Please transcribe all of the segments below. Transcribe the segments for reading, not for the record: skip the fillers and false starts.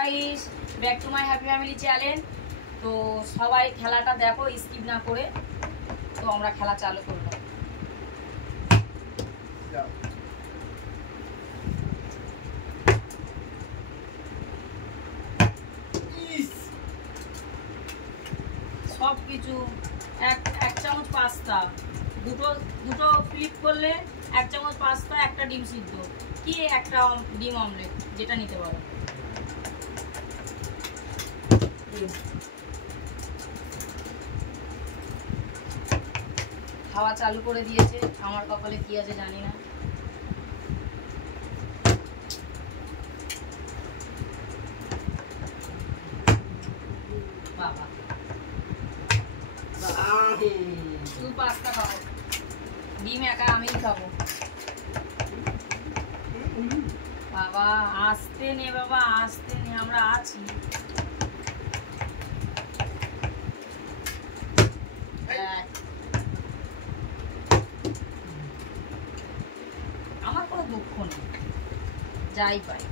Guys back to my happy family channel. तो সবাই খেলাটা দেখো স্কিপ না করে। তো আমরা খেলা চালু করব। সব কিছু এক চামচ পাস্তা, দুটো ফ্লিপ করলে এক চামচ পাস্তা, একটা ডিম সিদ্ধ কি একটা ডিম অমলেট যেটা নিতে পারো। খাওয়া চালু করে দিয়েছে, আমার কপালে কি আছে জানি না। বাবা শুধু পাস্তা খাও, ডিম একা আমিই খাবো। বাবা আসতে নে, বাবা আসতে নে, আমরা আছি। আমার কোনো দুঃখ নেই, যাই পাই।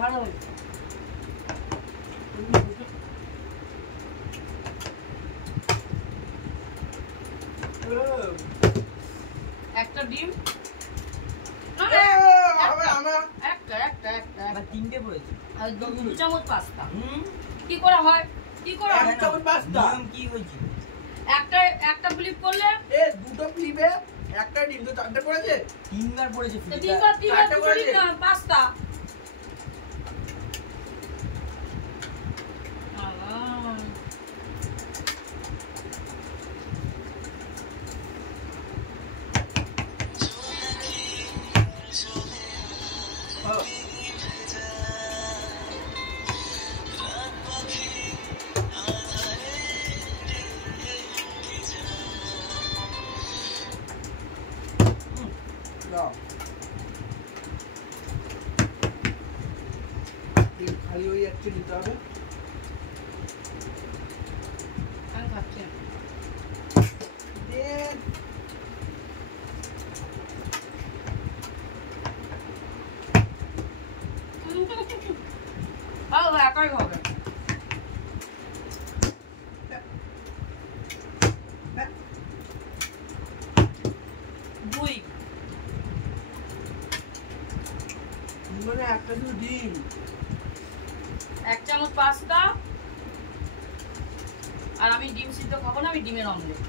ভালো হয়েছে। একটা ডিম তিনটে পড়েছে, দু চামচ পাস্তা। কি করে হয়, কি করে এক চামচ পাস্তা কি হয়েছে? একটা ফ্লিপ করলে দুটো ফ্লিপে একটা ডিম, তো চারটে পড়েছে। তিনবার পড়েছে, তিনবার পাস্তা। খালি ওই একটা নিতে হবে। আমি খাচ্ছি একাই হবে। দুই মানে একটা শুধু ডিম, এক চামচ পাস্তা, আর আমি ডিম সিদ্ধ খাবো না, আমি ডিমের অমলেট।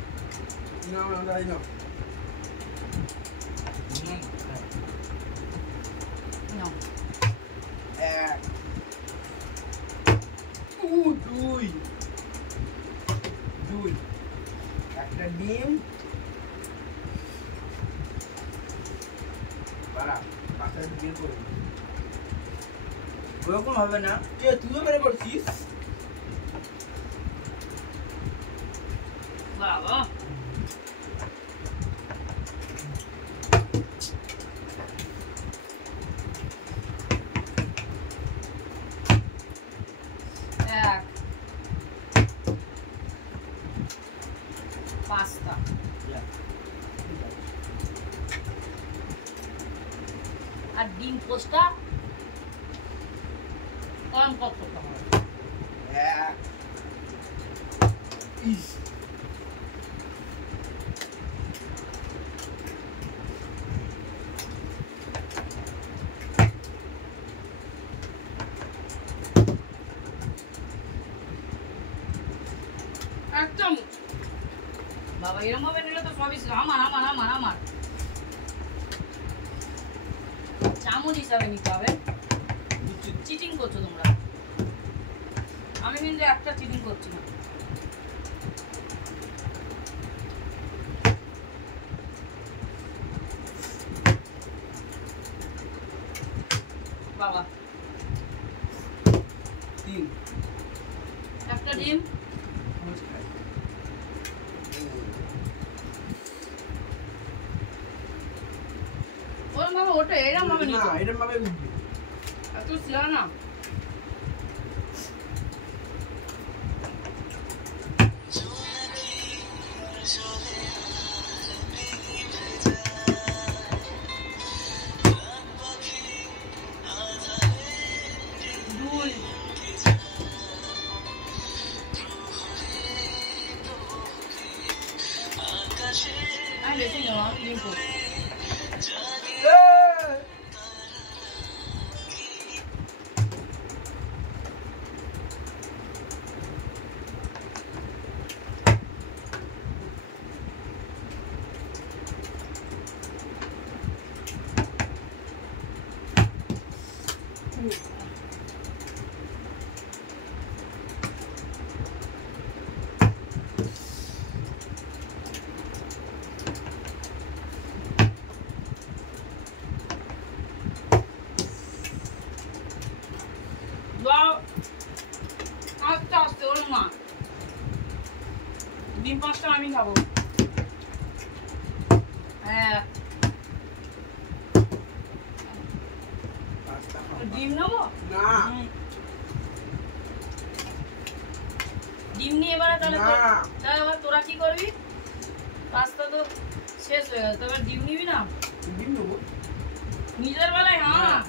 দুই একটা ডিম, ওরকম হবে না। তুইও বেড়ে পড়ছিস। বাবা এক পাস্তা আর ডিম পোস্টটা কম করতে হবে। একদম বাবা এরকম ভাবে নিলে তো সবই আমার আমার আমার আমার চামচ হিসাবে নিতে হবে। চিটিং করছো তোমরা, আমি কিন্তু একটা চিটিং করছি না। বাবা ডিম, একটা ডিম, ওরম ভাবে ওটা এরম ভাবে নিতে হবে। এরম ভাবে উঠবে, এত ছিল না। দুই আমি বেশি নেওয়া ডিম করবো আস্তে আস্তে ওর মা ডিম 5টা আমি খাবো হ্যাঁ ডিম নেবো না ডিম নিয়ে এবারে তাহলে তাহলে এবার তোরা কি করবি পাস্তা তো শেষ হয়ে গেল তবে ডিম নিবি না ডিম নেবো নিজের বেলায় হ্যাঁ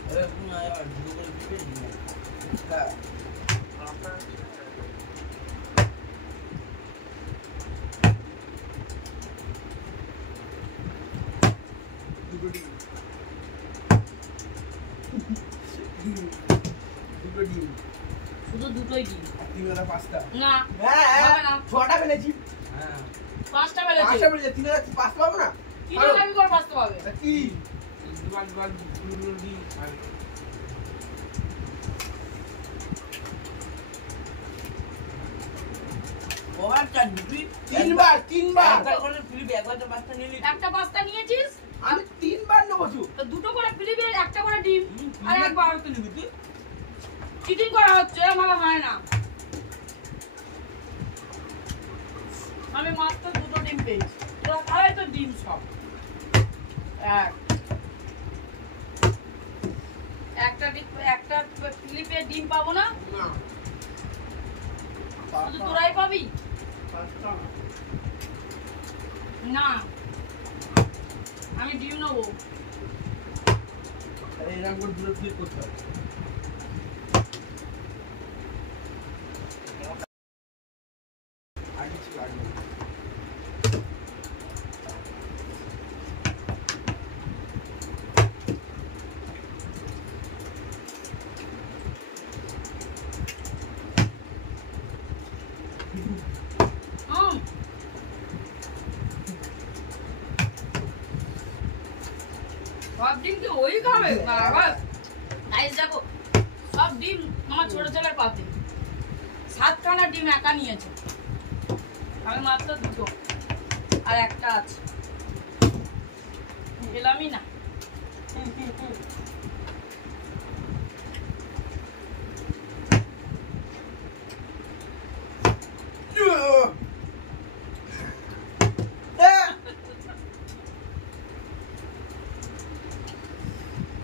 দুটো ডিম দুটো ডিম শুধু দুটোই ডিম আর 3 পাস্তা না হ্যাঁ হবে না 6টা ফেলেছি হ্যাঁ 5টা বেলেছে 5টা ফেলেছি 3 পাস্তা পাবো না কি করে আমি করে পাস্তা পাবে তা কি দুটো ডিম ওভার চার দুটি তিনবার একবার করে ফিলিপ একবার তো পাঁচটা নিলি একটা পাস্তা নিয়েছিস আমি 3বার নেবো চু তো দুটো করে ফিলিপে একটা করে ডিম আর আর একবার একবার তো নিবি তুই চিটিং করা হচ্ছে আমার হয় না আমি মাত্র দুটো ডিম পেয়েছি তোরা খাওয়াই তো ডিম সব একটা ফিলিপে ডিম পাবো না না শুধু তোরাই পাবি পাস্তা না আমি ডিম নেবো এরকম করে দুটো ফ্লিপ করতে হবে আগে ছিল আগে সব ডিম কি ওই খাবে বাবা গাইস দেখো সব ডিম আমার ছোট ছেলের পাতে 7খানা ডিম একা নিয়েছে আমি মাত্র দুটো আর একটা আছে পেলামই না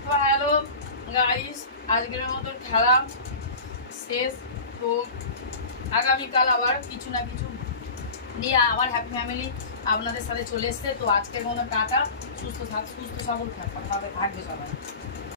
তো হ্যালো গাইস আজকের মতো খেলা শেষ তো আগামীকাল আবার কিছু না কিছু নিয়ে আবার হ্যাপি ফ্যামিলি আপনাদের সাথে চলে এসছে তো আজকের মতো টাটা সুস্থ সবল থাকবে সবাই